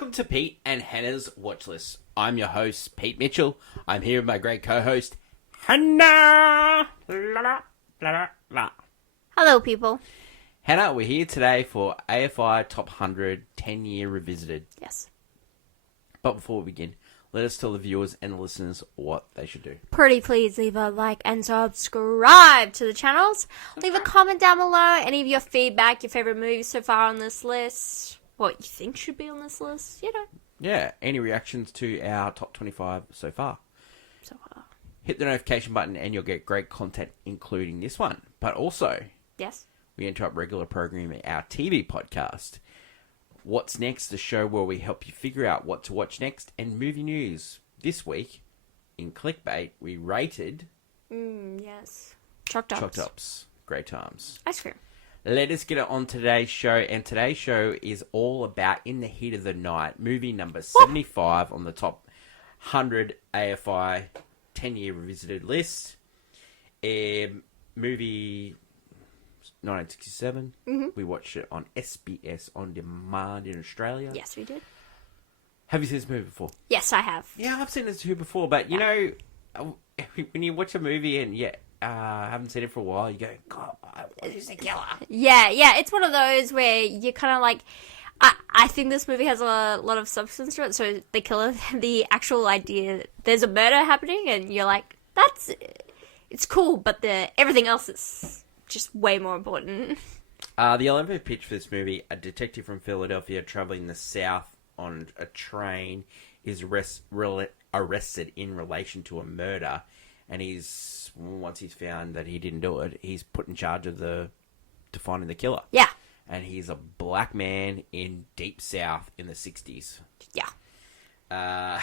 Welcome to Pete and Hannah's Watch List. I'm your host, Pete Mitchell. I'm here with my great co-host, Hannah. Hello, people. Hannah, we're here today for AFI Top 100 10-Year Revisited. Yes. But before we begin, let us tell the viewers and the listeners what they should do. Pretty please leave a like and subscribe to the channels. Leave a comment down below. Any of your feedback, your favorite movies so far on this list. What you think should be on this list, you know. Yeah, any reactions to our top 25 so far. Hit the notification button and you'll get great content, including this one. But also, yes, we interrupt regular programming, our TV podcast. What's Next, the show where we help you figure out what to watch next, and movie news. This week, in Clickbait, we rated... yes. Choc Tops. Great times. Ice cream. Let us get it on today's show, and today's show is all about In the Heat of the Night, movie number 75 on the top 100 AFI 10-year revisited list. Movie 1967. We watched it on SBS On Demand in Australia. Yes, we did. Have you seen this movie before? Yes, I have. Yeah, I've seen this too before, but you know, when you watch a movie and haven't seen it for a while, you go, God, what is the killer? Yeah, it's one of those where you're kind of like, I think this movie has a lot of substance to it, so the killer, the actual idea, there's a murder happening, and you're like, it's cool, but everything else is just way more important. The elevator pitch for this movie: a detective from Philadelphia traveling the South on a train is arrested in relation to a murder, and once he's found that he didn't do it, he's put in charge of finding the killer. Yeah. And he's a black man in Deep South in the 60s. Yeah.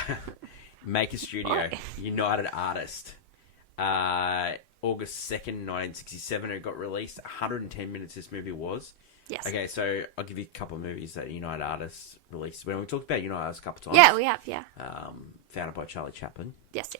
Maker Studio, United Artist. August 2nd, 1967, it got released. 110 minutes this movie was. Yes. Okay, so I'll give you a couple of movies that United Artists released. When we talked about United Artists a couple of times. Yeah, we have, yeah. Founded by Charlie Chaplin. Yes.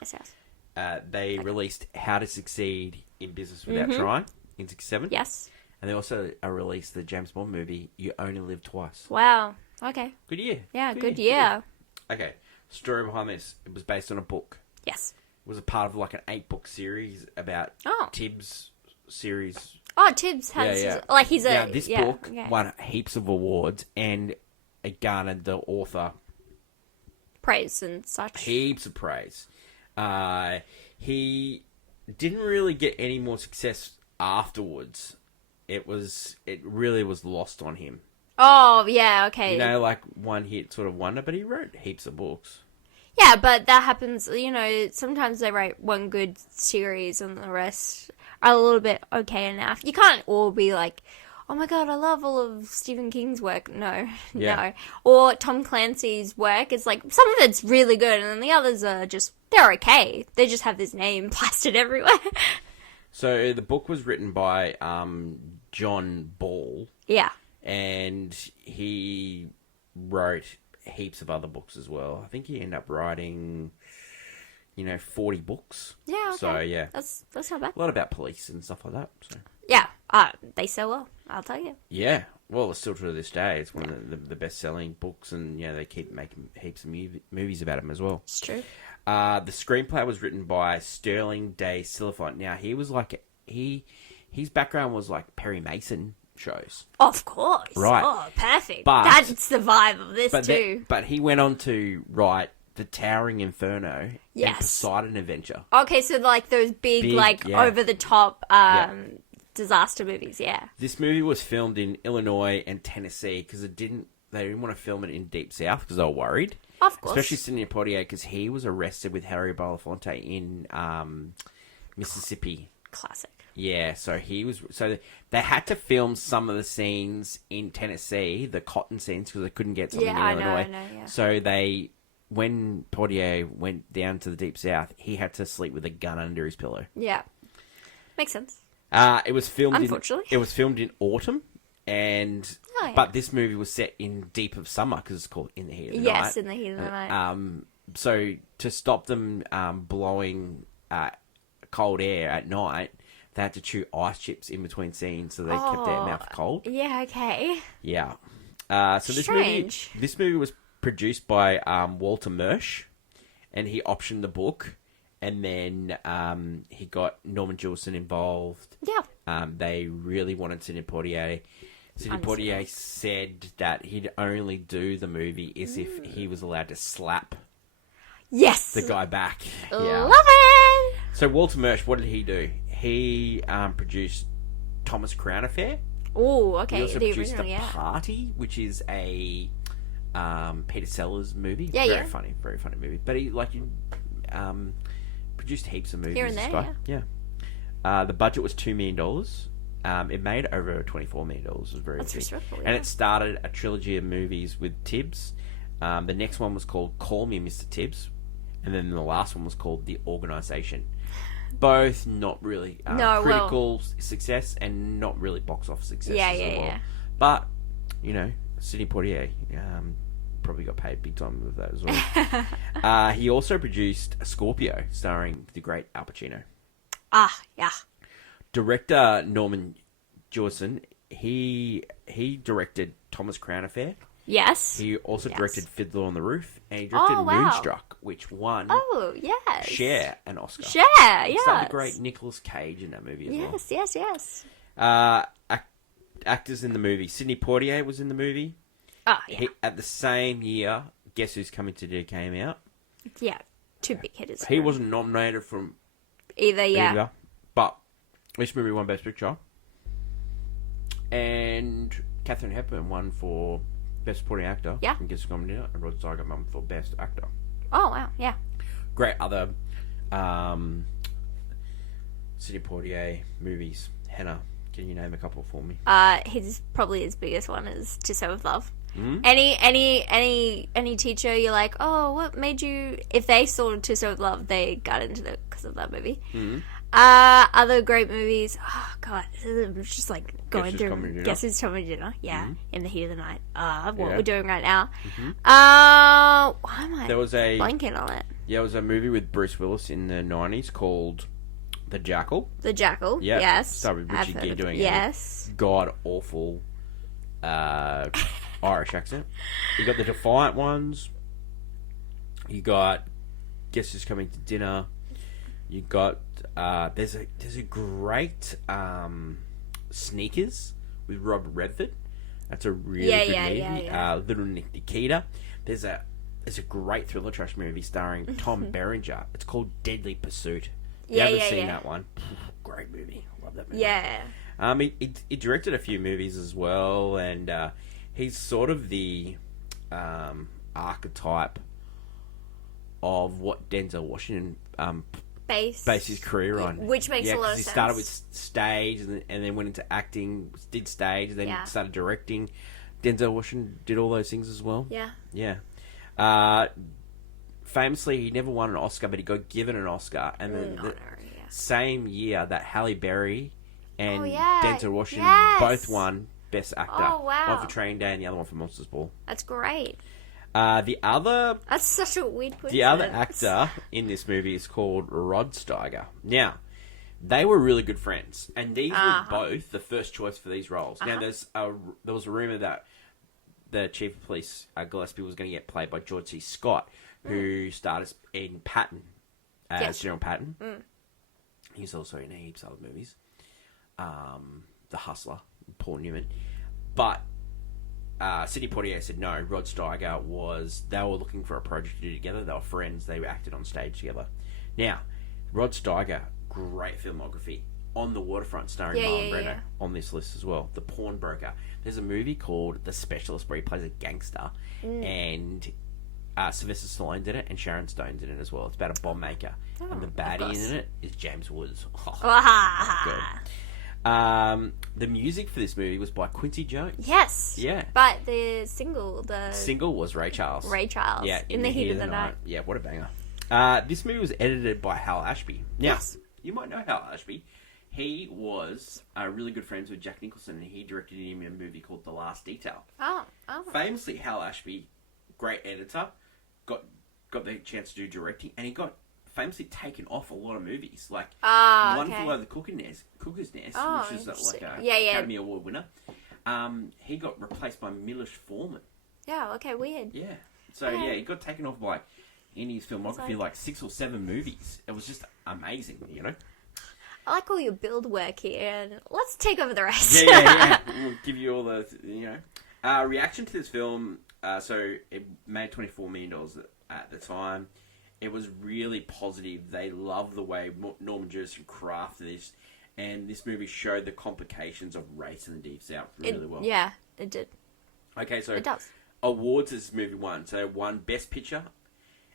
They released How to Succeed in Business Without Trying in 67. Yes. And they also released the James Bond movie, You Only Live Twice. Wow. Okay. Good year. Yeah, good year. Okay. Story behind this. It was based on a book. Yes. It was a part of like an 8-book series about Tibbs series. Oh, Tibbs has... This book won heaps of awards and it garnered the author... praise and such. Heaps of praise. He didn't really get any more success afterwards. It really was lost on him. Oh, yeah, okay. You know, like one hit sort of wonder, but he wrote heaps of books. Yeah, but that happens, you know, sometimes they write one good series and the rest are a little bit okay enough. You can't all be like, oh my god, I love all of Stephen King's work. No. Or Tom Clancy's work. It's like, some of it's really good and then the others are just, they're okay. They just have this name plastered everywhere. So the book was written by John Ball. Yeah. And he wrote heaps of other books as well. I think he ended up writing, 40 books. Yeah, okay. So, yeah. That's not bad. A lot about police and stuff like that. So. Yeah. They sell well, I'll tell you. Yeah. Well, it's still true to this day. It's one of the best-selling books, and, they keep making heaps of movies about him as well. It's true. The screenplay was written by Sterling Day Silverfont. Now, he was like... His background was like Perry Mason shows. Of course. Right. Oh, perfect. But, that's the vibe of this too. But he went on to write The Towering Inferno and Poseidon Adventure. Okay, so like those big over-the-top disaster movies, yeah. This movie was filmed in Illinois and Tennessee because they didn't want to film it in Deep South because they were worried. Of course. Especially Sidney Poitier because he was arrested with Harry Belafonte in Mississippi. Classic. Yeah, so they had to film some of the scenes in Tennessee, the cotton scenes, because they couldn't get something in Illinois. I know, yeah. So when Poitier went down to the Deep South, he had to sleep with a gun under his pillow. Yeah. Makes sense. It was filmed Unfortunately. It was filmed in autumn, but this movie was set in deep of summer because it's called In the Heat of the Night. Yes, In the Heat of the Night. So to stop them blowing cold air at night, they had to chew ice chips in between scenes so they kept their mouth cold. Yeah, okay. Yeah. So Strange. this movie was produced by Walter Murch, and he optioned the book, and then he got Norman Jewison involved. Yeah. They really wanted Sidney Poitier. Sidney Poitier said that he'd only do the movie as if he was allowed to slap Yes. the guy back. Love it. So Walter Murch, what did he do? He produced Thomas Crown Affair. Oh, okay. He also The produced original, The yeah. Party, which is a Peter Sellers movie. Yeah, very funny movie. But he produced heaps of movies. Here and this there, guy. Yeah. The budget was $2 million. It made over $24 million. It was very That's big. respectable, And yeah. it started a trilogy of movies with Tibbs. The next one was called Call Me Mr. Tibbs. And then the last one was called The Organisation. Both not really critical success and not really box office success as well. Yeah. But, Sidney Poitier probably got paid big time with that as well. He also produced Scorpio, starring the great Al Pacino. Yeah. Director Norman Jewison, he directed Thomas Crown Affair. Yes. He also directed Fiddler on the Roof, and he directed Moonstruck, which won Oh, yes. Cher an Oscar. Cher, yes. Starred the great Nicolas Cage in that movie as well. Yes. Actors in the movie. Sidney Poitier was in the movie. Oh, yeah. At the same year, Guess Who's Coming to Dinner came out. Yeah. Two big hitters. He wasn't nominated from either. But this movie won Best Picture. And Katharine Hepburn won for Best Supporting Actor. Yeah. And Guess Who's Coming to Dinner. And Rod Steiger won for Best Actor. Oh, wow. Yeah. Great other Sidney Poitier movies. Hannah, can you name a couple for me? His biggest one is To Serve with Love. Mm-hmm. Any teacher you're like, oh, what made you? If they saw To Serve with Love, they got into it because of that movie. Mm-hmm. Other great movies. Oh God, I'm just like going Guess Who's Coming to through. Dinner? Guess Who's Coming to Dinner? Yeah, Mm-hmm. In the Heat of the Night. What Yeah. we're doing right now. Mm-hmm. Why am I There was a blanking on it? Yeah, it was a movie with Bruce Willis in the 90s called The Jackal. The Jackal. Yeah, Yes. started with I've Richard heard Gere of it. doing Yes. god awful Irish accent. You got the Defiant ones. You got Guess Who's Coming to Dinner. You got there's a great Sneakers with Robert Redford. That's a really good movie. Yeah. Little Nick Nikita. There's a great thriller trash movie starring Tom Berenger. It's called Deadly Pursuit. If you haven't seen that one, great movie. I love that movie. Yeah. He directed a few movies as well, and he's sort of the archetype of what Denzel Washington based his career on. Which makes a lot of 'cause sense. He started with stage and then went into acting, did stage, and then started directing. Denzel Washington did all those things as well. Yeah. Yeah. Famously, he never won an Oscar, but he got given an Oscar. And then the same year that Halle Berry and Denzel Washington both won Best Actor. Oh, wow. One for Training Day and the other one for Monsters Ball. That's great. That's such a weird coincidence. The other actor in this movie is called Rod Steiger. Now, they were really good friends, and these were both the first choice for these roles. Now, there was a rumor that the chief of police, Gillespie, was going to get played by George C. Scott, who starred in Patton as General Patton. He's also in heaps of other movies. The Hustler, Paul Newman. But Sidney Poitier said no. Rod Steiger they were looking for a project to do together. They were friends. They acted on stage together. Now, Rod Steiger, great filmography. On the Waterfront, starring Marlon Brando, on this list as well. The Pawnbroker. There's a movie called The Specialist where he plays a gangster, and Sylvester Stallone's in it, and Sharon Stone's in it as well. It's about a bomb maker, and the baddie in it is James Woods. Good. The music for this movie was by Quincy Jones. Yes. Yeah. But the single was Ray Charles. Yeah, in the Heat of the Night. Yeah, what a banger. This movie was edited by Hal Ashby. Now, you might know Hal Ashby. He was really good friends with Jack Nicholson, and he directed him in a movie called The Last Detail. Oh. Famously, Hal Ashby, great editor, got the chance to do directing, and he got famously taken off a lot of movies, like One Flew Over the Cuckoo's Nest, which is like a Academy Award winner. He got replaced by Milos Forman. Yeah. Okay. Weird. Yeah. So yeah, he got taken off by in his filmography like 6 or 7 movies. It was just amazing, you know. I like all your build work here, and let's take over the rest. Yeah. We'll give you all the, reaction to this film. So it made $24 million at the time. It was really positive. They loved the way Norman Jewison crafted this, and this movie showed the complications of race in the Deep South really well. Yeah, it did. Okay, so it does. Awards this movie won. So it won Best Picture,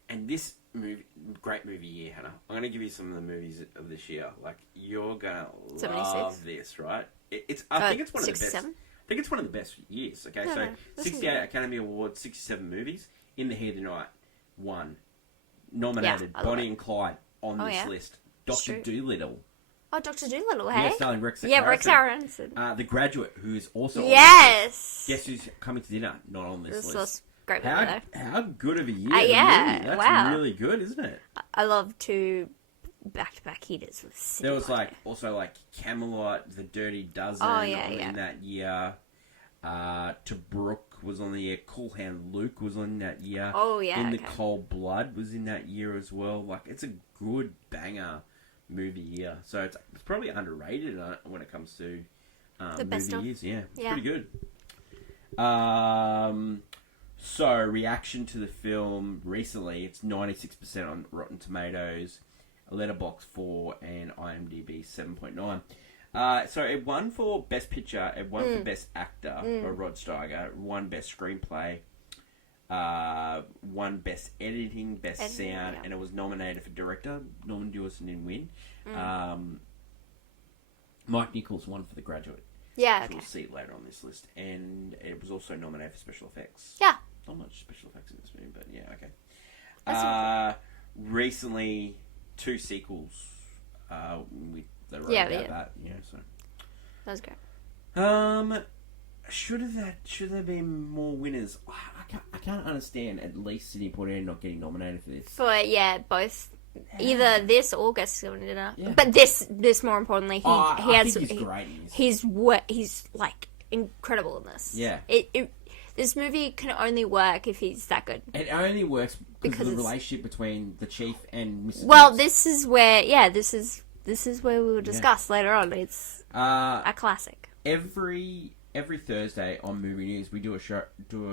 and this movie, great movie year, Hannah. I'm going to give you some of the movies of this year. Like, you're going to love this, right? I think it's one of the best. 67? I think it's one of the best years. Okay, No, so no, 68 Academy Awards, 67 movies. In the Heat of the Night, won. Nominated Bonnie and Clyde on this list. Dr. Dolittle. Oh, Dr. Dolittle, hey? Yeah, starring Rex Rex Harrison. The Graduate, who is also on yes! this list. Guess who's coming to dinner? Not on this list. Great movie, though. How good of a year. Yeah, That's really good, isn't it? I love 2 back-to-back heaters with City There was Potter. also Camelot, The Dirty Dozen in that year. Tobruk was on the year. Cool Hand Luke was on that year. Oh, yeah. In the Cold Blood was in that year as well. Like, it's a good banger movie year. So it's probably underrated when it comes to the best movie years. Yeah, it's pretty good. So, reaction to the film recently, it's 96% on Rotten Tomatoes, Letterboxd 4, and IMDb 7.9. So, it won for Best Picture, it won for Best Actor for Rod Steiger, it won Best Screenplay, won Best Editing, Best Sound, and it was nominated for Director. Norman Jewison didn't win. Mike Nichols won for The Graduate. Yeah, okay. We'll see it later on this list. And it was also nominated for special effects. Yeah. Not much special effects in this movie, but yeah, okay. Recently, 2 sequels. They wrote about that. Yeah, so. That was great. Should there be more winners? I can't understand at least Sidney Poitier not getting nominated for this. For, both. Either this or Guest Dinner. Yeah. But this more importantly, I think he's great in this. He's like incredible in this. Yeah. This movie can only work if he's that good. It only works because of the relationship between the Chief and Mr. Well, Jones. this is where we will discuss later on. It's a classic. Every Thursday on Movie News, we do an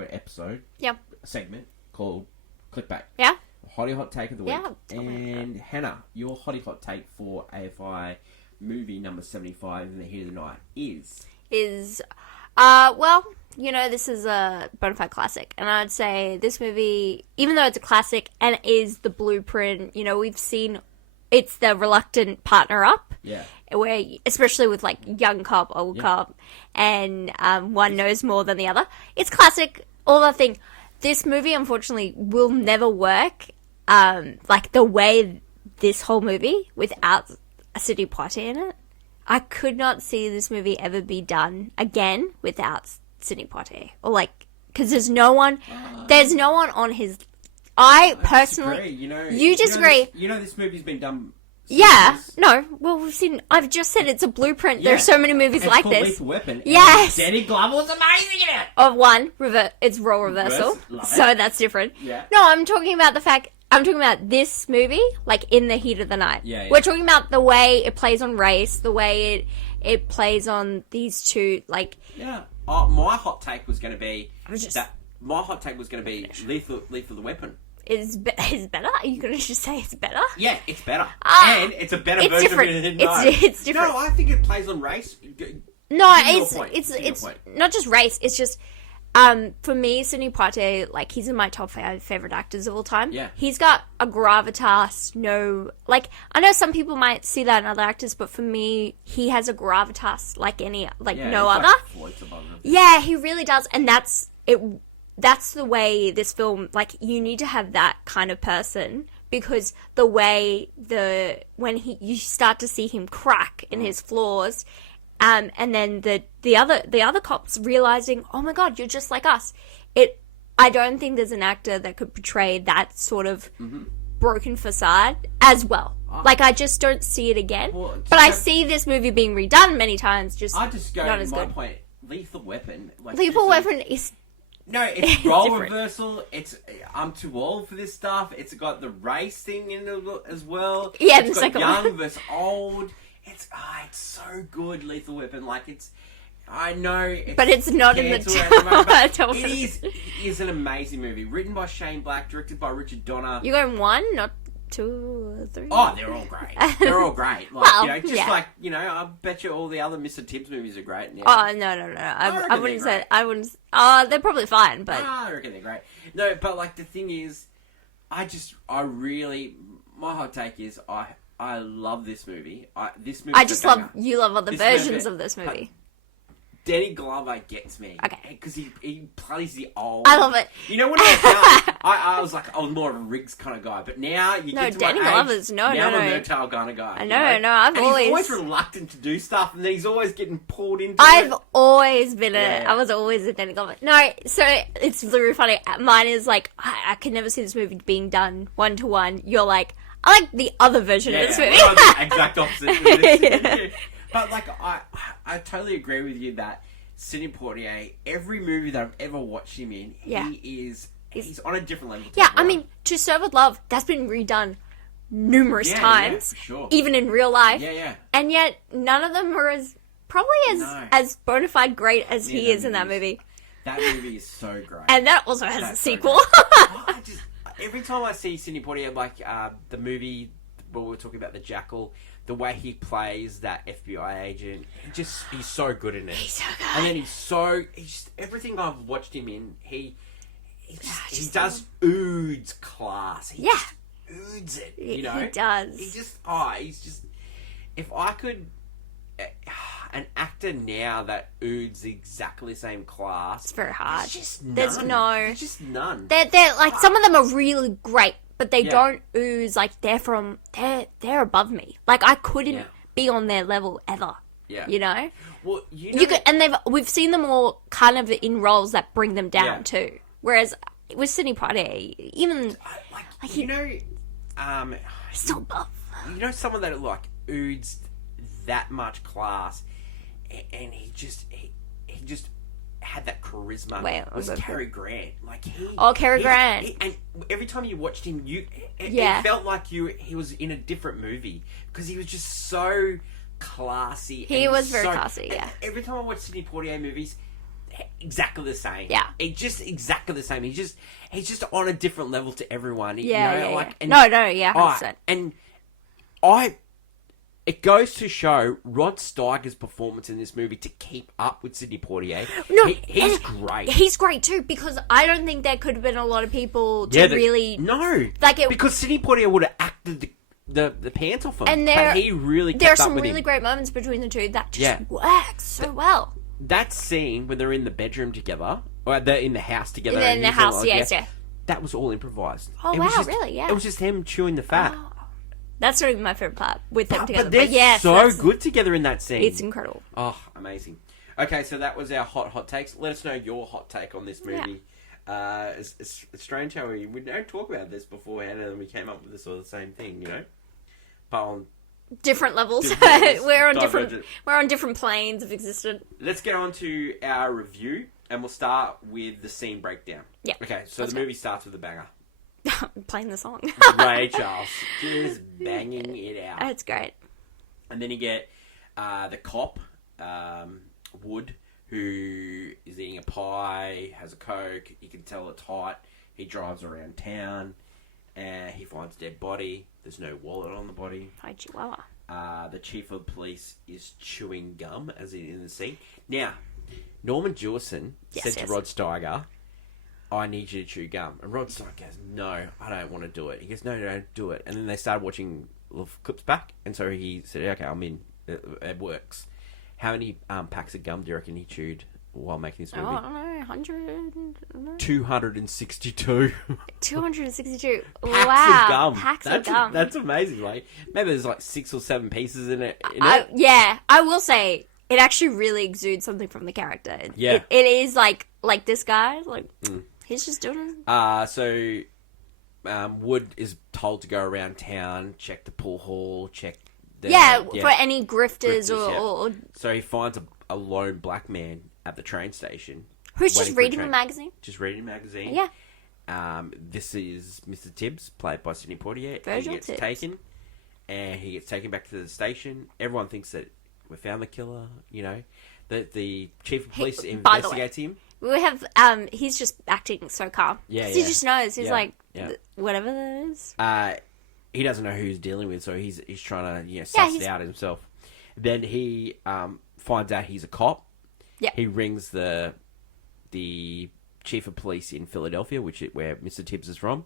episode. Yep. A segment called Clickbait. Yeah. Hottie Hot Take of the Week. Yeah. And Hannah, your Hottie Hot Take for AFI movie number 75 in the Heat of the Night is, this is a bona fide classic. And I'd say this movie, even though it's a classic and is the blueprint, we've seen it's the reluctant partner up. Yeah. Where, especially with like young cop, old cop, and one knows more than the other. It's classic, all that thing. This movie, unfortunately, will never work like the way this whole movie without a Sidney Poitier in it. I could not see this movie ever be done again without Sidney Poitier. Or because there's no one on his... I personally... disagree. You disagree. This movie's been done... Yeah, no. Well, we've seen... I've just said it's a blueprint. Yeah. There's so many movies like this. Lethal Weapon. Yes. Danny Glover was amazing in it. Of one, it's role reversal. So that's different. Yeah. No, I'm talking about this movie, like in the heat of the night. Yeah. We're talking about the way it plays on race, the way it plays on these two, like... Yeah. Oh, my hot take was going to be... Lethal the Weapon. Is better? Are you going to just say it's better? Yeah, it's better. And it's a better version different. of it. No. It's different. No, I think it plays on race. No, it's not just race. It's just... for me, Sidney Poitier, like, he's in my top 5 favorite actors of all time. Yeah. He's got a gravitas, I know some people might see that in other actors, but for me, he has a gravitas like no other. Floats above him. Yeah, he really does, and that's it. That's the way this film, you need to have that kind of person, because the way when you start to see him crack in his flaws, and then the other cops realizing, oh my God, you're just like us. I don't think there's an actor that could portray that sort of broken facade as well. I just don't see it again. But I see this movie being redone many times. I just go not to as my good. Point. Lethal Weapon. Lethal Weapon is No, it's role different. reversal. It's I'm too old for this stuff. It's got the race thing in it as well. Yeah, it's the got second young one. versus old. It's so good, Lethal Weapon. Like I know, But it's not in the cancelled at moment, but top. it is an amazing movie. Written by Shane Black, directed by Richard Donner. You're going 1, not 2 or 3? Oh, they're all great. They're all great. Like, Well, you know, just yeah. like, you know, I bet you all the other Mr. Tibbs movies are great. Now. Oh, no. I reckon wouldn't they're say... I wouldn't... Oh, they're probably fine, but... I reckon they're great. No, but like the thing is, my hot take is I love this movie. This movie. I just love... You love other This versions movie- of this movie. Danny Glover gets me. Okay. Because he plays the old... I love it. You know, when I was young, I was like, I was more of a Riggs kind of guy. But now you No, get to Danny my age, Glover's... No. now I'm a Murtaugh kind of guy. I you know, I've and always... he's always reluctant to do stuff, and then he's always getting pulled into I've it. always been Yeah. I was always a Danny Glover. No, so it's really funny. Mine is like, I could never see this movie being done 1-to-1. You're like, I like the other version of this movie. we're on the exact opposite with this. Yeah. But like, I totally agree with you that Sidney Poitier, every movie that I've ever watched him in, Yeah. he's on a different level. to Yeah, I everyone. mean, To Serve With Love, that's been redone numerous times, for sure. even in real life. Yeah. And yet, none of them are probably No. as bona fide great as Yeah, he is in that movies. movie. That movie is so great. And that also has a That's so sequel. I just every time I see Sidney Poitier, like the movie where we were talking about the Jackal, the way he plays that FBI agent, he's so good in it. He's so good. And then everything I've watched him in, he just does ooze class. He Yeah. just ooze it. You know, He does. he's just. If I could, an actor now that oozes exactly the same class, It's very hard. There's just none. There's no... There's just none. They're like, some of them are really great, but they Yeah. don't ooze like they're above me. Like I couldn't Yeah. be on their level ever. Yeah. You know? Well, you know, You could, and we've seen them all kind of in roles that bring them down Yeah. too. Whereas with Sidney Poitier, even like you know, he's so buff. you know, someone that like oozed that much class, and he just had that charisma. Wait, was okay. Cary Grant? Like Cary Grant. and every time you watched him, Yeah. it felt like he was in a different movie because he was just so classy. He and was very so- classy, yeah. and every time I watch Sidney Poitier movies, exactly the same. Yeah. Just exactly the same. He's just on a different level to everyone. Yeah, you know, yeah, like yeah. and, No, yeah, 100%. and it goes to show Rod Steiger's performance in this movie to keep up with Sidney Poitier. No, he's and great. He's great too because I don't think there could have been a lot of people to really no, like it. because Sidney Poitier would have acted the pants off him, And but he really there are kept up some with really him. great moments between the two that just Yeah. works so well. That scene when they're in the bedroom together, or they're in the house together, In and the he's all house, like, yes, yeah. that was all improvised. Oh, It was wow, just- really? Yeah. It was just him chewing the fat. Oh, that's not even my favorite part with them together. But they're yes, so that's- good together in that scene. It's incredible. Oh, amazing. Okay, so that was our hot takes. Let us know your hot take on this movie. It's strange how we don't talk about this beforehand and then we came up with this all the same thing, you know? But Different levels. Different levels. we're on different planes of existence. let's get on to our review and we'll start with the scene breakdown. Yeah. Okay, so Let's the go. movie starts with a banger. Playing the song. Ray Charles just banging it out. That's great. And then you get the cop, Wood, who is eating a pie, has a Coke. You can tell it's hot. He drives around town. He finds a dead body. There's no wallet on the body. Hi, Chihuahua. The chief of police is chewing gum as in the scene. Now, Norman Jewison said to Rod Steiger, I need you to chew gum. And Rod Steiger goes, no, I don't want to do it. He goes, no, don't do it. And then they started watching little clips back. And so he said, okay, I'm in. It works. How many packs of gum do you reckon he chewed while making this movie? Oh, I don't know, 100? 262 262. packs Wow. of gum. Packs of gum. That's amazing. Like maybe there's like 6 or 7 pieces in it. Yeah, I will say, it actually really exudes something from the character. Yeah. It is like this guy, like, he's just doing it. So Wood is told to go around town, check the pool hall, check the... For any grifters, Grifters, or So he finds a lone black man at the train station. Who's just waiting for a reading the train. magazine? Just reading a magazine. Yeah. This is Mr. Tibbs, played by Sidney Poitier. Virgil He gets Tibbs. taken, and he gets taken back to the station. Everyone thinks that we found the killer. You know, the chief of police By the way, investigates him. We have, he's just acting so calm. Yeah, 'Cause yeah. he just knows. He's Yeah, like, yeah. Whatever that is. He doesn't know who he's dealing with, so he's trying to Yeah, suss it out himself. Then he finds out he's a cop. Yeah. He rings the chief of police in Philadelphia, where Mr. Tibbs is from.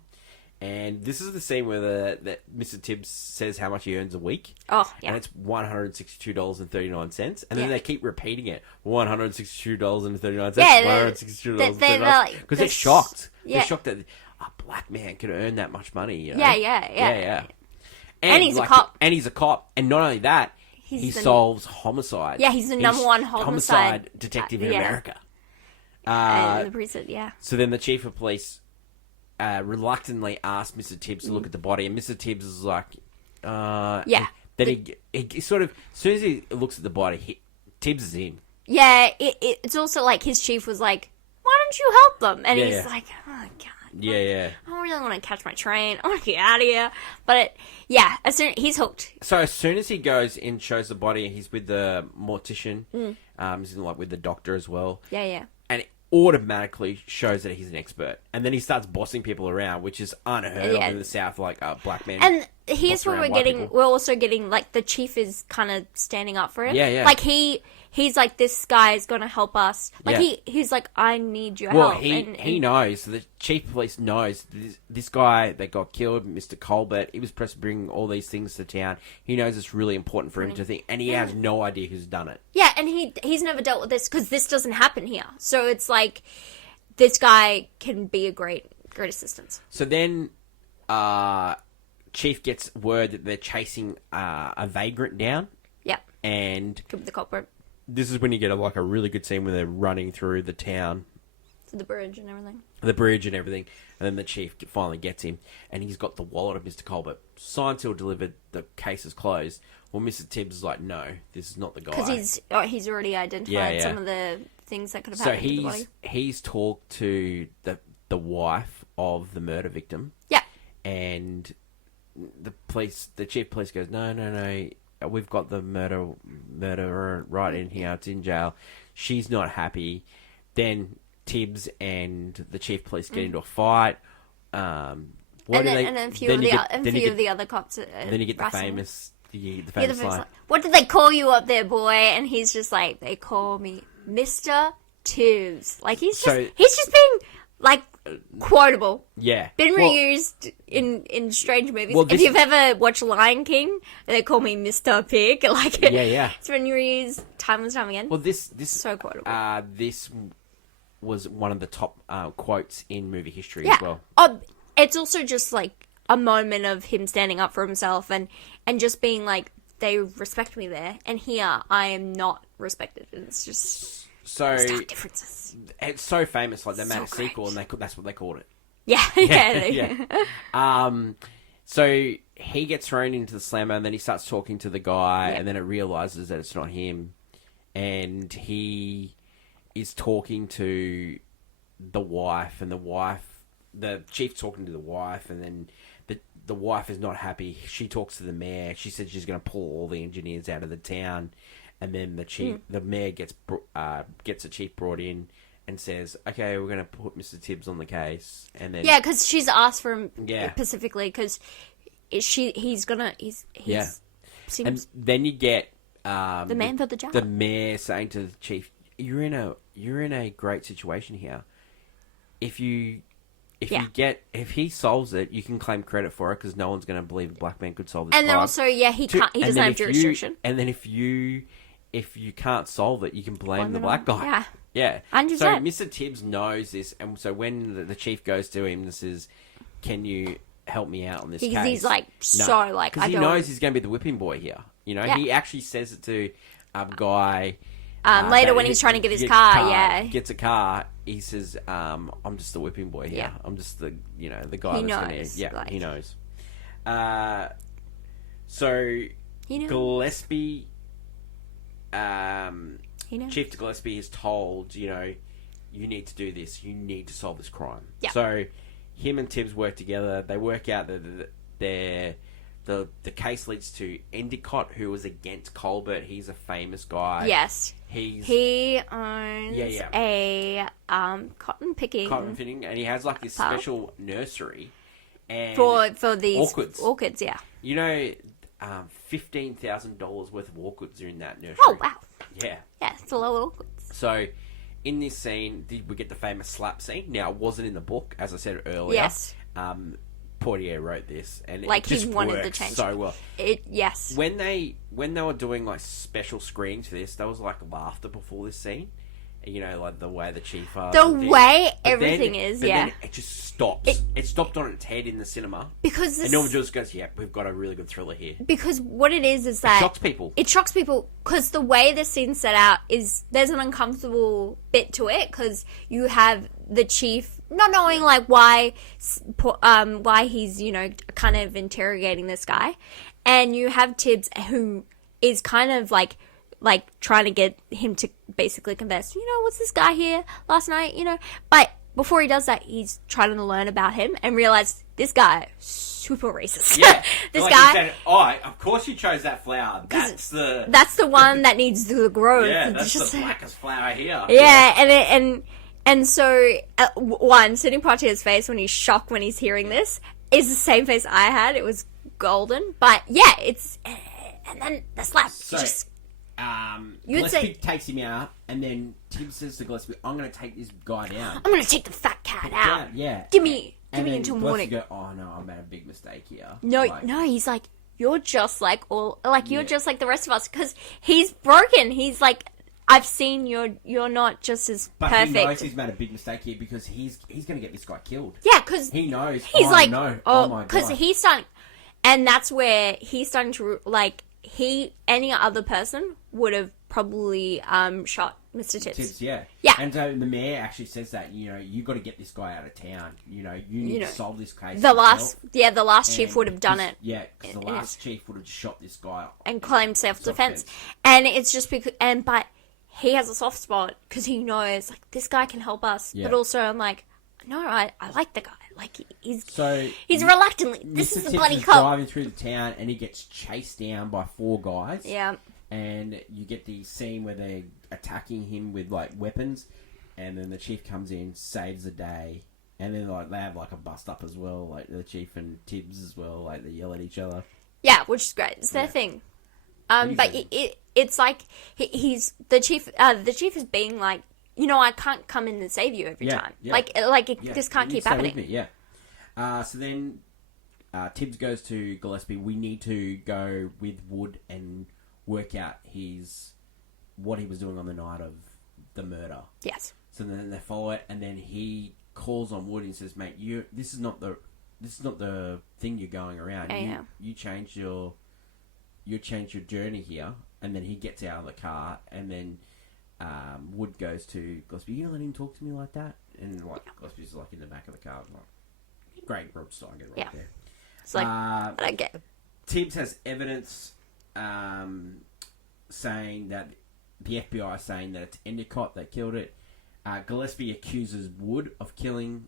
And this is the scene where that Mr. Tibbs says how much he earns a week. Oh, yeah. And it's $162.39. And then Yeah. they keep repeating it. $162.39. Yeah, $162.39. Because they're shocked. Yeah. They're shocked that a black man could earn that much money. You know? Yeah. And he's a cop. And he's a cop. And not only that, he solves homicide. Yeah, he's the number one homicide detective in yeah. America. The precinct, yeah. So then the chief of police reluctantly asks Mr. Tibbs to look at the body, and Mr. Tibbs is like, Yeah. Then he sort of, as soon as he looks at the body, Tibbs is in. Yeah, it's also like his chief was like, why don't you help them? And he's like, oh, God. Yeah. I don't really want to catch my train. I want to get out of here. But, he's hooked. So as soon as he goes and shows the body, he's with the mortician. He's like with the doctor as well. Yeah. And it automatically shows that he's an expert. And then he starts bossing people around, which is unheard of in the South, like black men. And here's where people. we're also getting, like, the chief is kind of standing up for him. Yeah. Like, he's like, this guy is going to help us. Like, he's like, I need your help. He knows, the chief of police knows, this guy that got killed, Mr. Colbert, he was supposed to bring all these things to town. He knows it's really important for him to think, and he has no idea who's done it. Yeah, and he's never dealt with this, because this doesn't happen here. So it's like, this guy can be a great assistance. So then, Chief gets word that they're chasing a vagrant down. Yeah. And Could be the culprit. this is when you get a really good scene where they're running through the town. To the bridge and everything. And then the chief finally gets him, and he's got the wallet of Mr. Colbert. Signed, sealed, delivered, the case is closed. Well, Mr. Tibbs is like, no, this is not the guy. Because he's already identified some of the things that could have happened to the body. He's talked to the wife of the murder victim. Yeah. And the chief of police goes, no, we've got the murderer right in here. It's in jail. She's not happy. Then Tibbs and the chief of police get into a fight. And then a few of the other cops. Then you get the famous line. What did they call you up there, boy? And he's just like, they call me Mr. Tibbs. Like he's just being like quotable. Yeah. Been reused in strange movies. If you've ever watched Lion King, they call me Mr. Pig. Like it's been reused time and time again. Well, this so quotable. This was one of the top quotes in movie history as well. It's also just like a moment of him standing up for himself and just being like, they respect me there, and here I am not respected. It's just stark differences. It's so famous, like they made a great. sequel, and that's what they called it. Yeah. So he gets thrown into the slammer, and then he starts talking to the guy, and then it realizes that it's not him, and he is talking to the wife, and the chief's talking to the wife, and then the wife is not happy. She talks to the mayor. She said she's going to pull all the engineers out of the town, and then the mayor gets the chief brought in and says, "Okay, we're going to put Mr. Tibbs on the case." And then because she's asked for him specifically because he's seems. And then you get the man for the job. The mayor saying to the chief, "You're in a great situation here. If he solves it, you can claim credit for it because no one's going to believe a black man could solve this and then crime. also, he doesn't have jurisdiction. And then if you can't solve it, you can blame the black guy. Yeah. 100%. So Mr. Tibbs knows this, and so when the chief goes to him and says, "Can you help me out on this case?" He's like, because he knows he's going to be the whipping boy here. You know, he actually says it to a guy. Later when he's trying to get his car, gets a car. He says, "I'm just the whipping boy here. I'm just the guy that's going to." He knows. So Gillespie, Chief Gillespie is told, you need to do this. You need to solve this crime. Yeah. So him and Tibbs work together. They work out that the case leads to Endicott, who was against Colbert. He's a famous guy. Yes. He owns a cotton picking, and he has like this special nursery and for these orchids. Yeah. You know, $15,000 worth of orchids are in that nursery. Oh wow. Yeah. Yeah, it's a lot of orchids. So, in this scene, we get the famous slap scene. Now, it wasn't in the book, as I said earlier. Yes. Portier wrote this, and like it just he wanted works to change so well. Yes. When they were doing like special screenings for this, there was like laughter before this scene. You know, like the way the chief everything is. Then it just stops. It stopped on its head in the cinema because and Norman Jewis goes, "Yeah, we've got a really good thriller here." Because what it is that shocks people. It shocks people because the way the scene's set out is there's an uncomfortable bit to it because you have the chief not knowing like why he's kind of interrogating this guy, and you have Tibbs who is kind of like trying to get him to basically confess, what's this guy here last night, but before he does that, he's trying to learn about him and realize this guy super racist. Yeah. This like guy. Said, of course you chose that flower. That's the one that needs the growth. Yeah, that's the blackest flower here. Yeah, and so one Sidney Poitier's face when he's shocked when he's hearing this is the same face I had. It was golden, but yeah, it's and then the slap just. Gillespie takes him out, and then Tibbs says to Gillespie, "I'm going to take this guy down. I'm going to take the fat cat out. Yeah, give me until Gillespie morning." Go, "Oh no, I made a big mistake here." No, he's like, "You're just like you're just like the rest of us," because he's broken. He's like, "I've seen you're not just as perfect." He knows he's made a big mistake here because he's going to get this guy killed. Yeah, because he knows. He's my God, because he's starting, and that's where he's starting to any other person would have probably shot Mr. Tibbs. Yeah. And so the mayor actually says that you got to get this guy out of town. You need to solve this case. The last chief would have done it. Yeah, because the last chief would have shot this guy and claimed self-defense. And it's just because, but he has a soft spot because he knows this guy can help us. Yeah. But also, I'm like, no, I like the guy. Like he's reluctantly. This is the bloody cop driving through the town, and he gets chased down by 4 guys. Yeah. And you get the scene where they're attacking him with weapons, and then the chief comes in, saves the day, and then they have a bust up as well, like the chief and Tibbs as well, they yell at each other. Yeah, which is great. It's their thing. But it's like he's the chief. The chief is being like, I can't come in and save you every time. Yeah. This can't keep happening. With me, yeah. So then Tibbs goes to Gillespie. We need to go with Wood and work out what he was doing on the night of the murder. Yes. So then they follow it, and then he calls on Wood and says, "Mate, this is not the thing you're going around. You changed your journey here." And then he gets out of the car, and then Wood goes to Gillespie. "You gonna let him talk to me like that?" And Gillespie's in the back of the car, great Rod Steiger right there. It's I don't get. Tibbs has evidence saying that the FBI is saying that it's Endicott that killed it. Gillespie accuses Wood of killing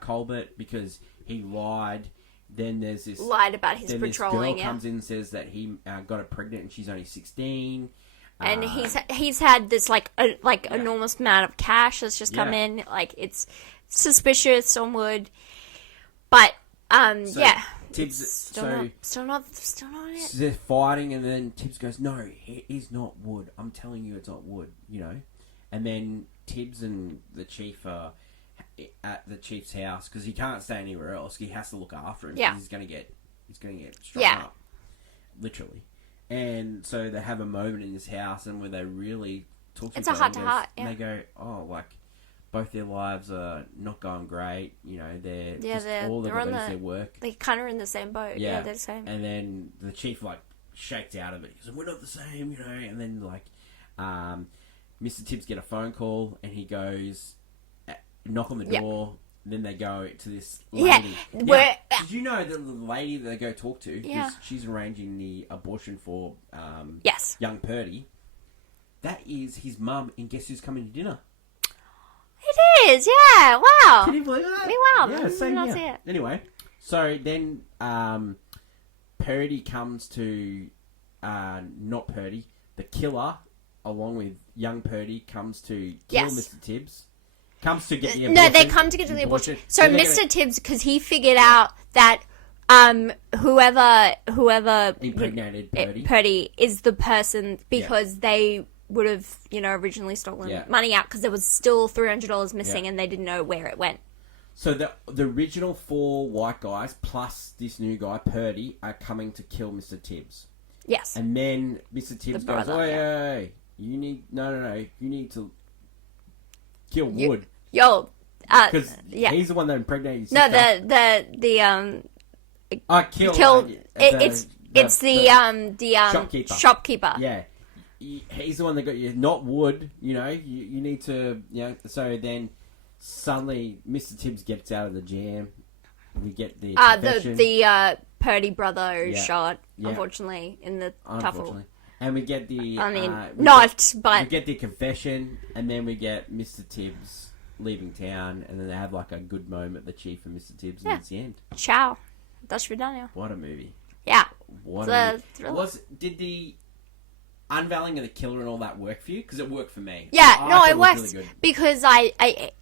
Colbert because he lied. Then there's this lied about his patrolling. This girl comes in and says that he got her pregnant and she's only 16. And he's had this enormous amount of cash that's just come in. It's suspicious on Wood, but Tibbs still not it. They're fighting, and then Tibbs goes, "No, it is not Wood. I'm telling you, it's not Wood." And then Tibbs and the chief are at the chief's house because he can't stay anywhere else. He has to look after him. Yeah, he's gonna get strung up, literally. And so they have a moment in this house, and where they really talk to each other. It's a heart-to-heart. And they go, both their lives are not going great. They're all they're on their work. They kind of in the same boat. Yeah, they're the same. And then the chief shakes out of it. He goes, "We're not the same," And then Mr. Tibbs get a phone call, and he goes, knock on the door. Then they go to this lady. Yeah. Did you know that the lady that they go talk to, she's arranging the abortion for young Purdy, that is his mum, and guess who's coming to dinner? I It is, yeah. Wow. Can you believe that? Wow. Yeah, Did same not here. see it. Anyway, so then Purdy comes to not Purdy, the killer, along with young Purdy, comes to kill Yes. Mr. Tibbs. Comes to get the No, abortion. they come to get to the abortion. So Then they're Mr. gonna- Tibbs, because he figured out that whoever impregnated Purdy. Purdy is the person because they would have, originally stolen Yeah. money out because there was still $300 missing Yeah. and they didn't know where it went. So the original 4 white guys plus this new guy Purdy are coming to kill Mr. Tibbs, Yes. and then Mr. Tibbs goes, brother, "Oi, you need no, you need to kill Wood Yo, because yeah. he's the one that impregnated his No, sister." it's the shopkeeper. Yeah, he's the one that got you. Not Wood. You need to. So then suddenly Mr. Tibbs gets out of the jam. We get the confession. the Purdy brother Yeah. shot, Yeah. unfortunately, in the tuffle. Unfortunately. And we get the. I mean, we but get the confession, and then we get Mr. Tibbs leaving town, and then they have like a good moment, the chief and Mr. Tibbs, and Yeah. it's the end. ciao. That's for Daniel. What a movie! Yeah. What It's a a movie. thriller. Did the unveiling of the killer and all that work for you? Because it worked for me. Yeah, I no, thought it was works really good. because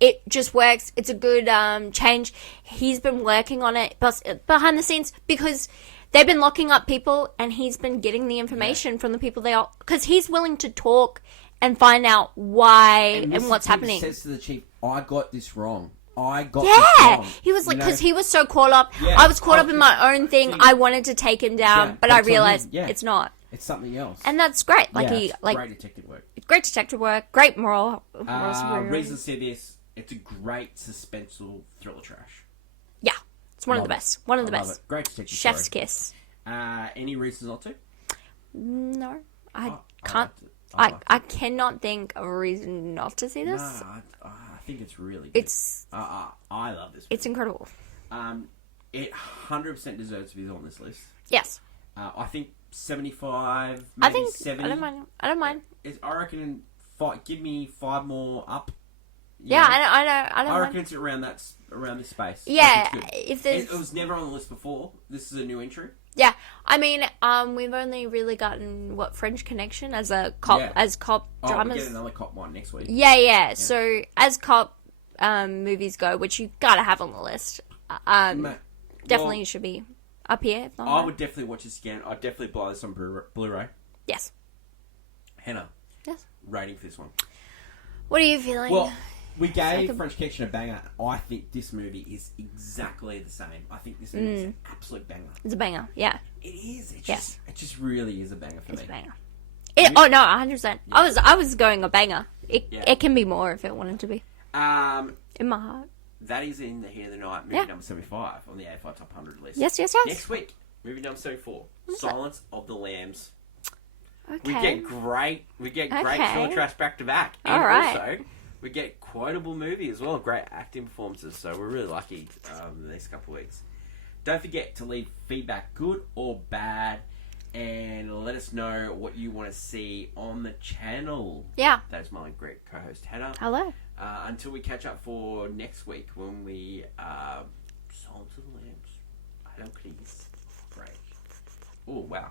it just works. It's a good change. He's been working on it behind the scenes because they've been locking up people, and he's been getting the information from the people because he's willing to talk and find out why and Mr. what's Tibbs happening. says to the chief, "I got this wrong. I got this Yeah, wrong." he was like, You know? because he was so caught up. Yeah. I was caught up in my own thing. See- I wanted to take him down, Yeah, but I that's on him. realized Yeah. it's not, It's something else. and that's great. Like it's great great detective work. detective work, great moral superiority. Reason to see this. It's a great suspenseful thriller trash. Yeah, it's one of Love the it. best. One of the I love best. it. Great detective Chef's story. kiss. Any reasons not to? No, I I can't. liked it. I cannot think of a reason not to see this. No, I think it's really good. It's I love this. it's incredible. It 100% deserves to be on this list. Yes, I think 75, I maybe think 70. I don't mind. I don't mind. I reckon give me 5 more up. Yeah, I don't I mind. reckon it's around this space. I Yeah, think it's good. if there's It was never on the list before. This is a new entry. yeah, I mean, we've only really gotten French Connection as a cop Yeah. Cop We'll dramas. get another cop one next week. Yeah. So as cop movies go, which you gotta have on the list, definitely Well, should be up here. If not I higher. would definitely watch this again. I'd definitely buy this on Blu-ray. Yes. Hannah, Yes. rating for this one. What are you feeling? Well, we gave Second- French Connection a banger. I think this movie is exactly the same. I think this movie is an absolute banger. it's a banger. Yeah, It is. It Yes. just really is a banger for it's me. a banger. Oh no, 100%. I was going a banger. It can be more if it wanted to be. In my heart. That is in the Here of the Night, movie Yeah. number 75 on the AFI Top 100 list. Yes. Next week, movie number 74, Silence of the Lambs. Okay. We get great Okay. thriller trash back to back, All and right. also we get quotable movie as well. Great acting performances, so we're really lucky these couple of weeks. Don't forget to leave feedback, good or bad, and let us know what you want to see on the channel. Yeah. That is my great co-host Hannah. Hello. Until we catch up for next week when we Silence of the Lambs. I don't please. Great. Oh wow.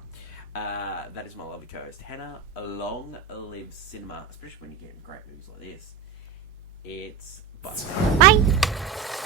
That is my lovely co-host Hannah. Long live cinema, especially when you're getting great movies like this. It's bye. Bye.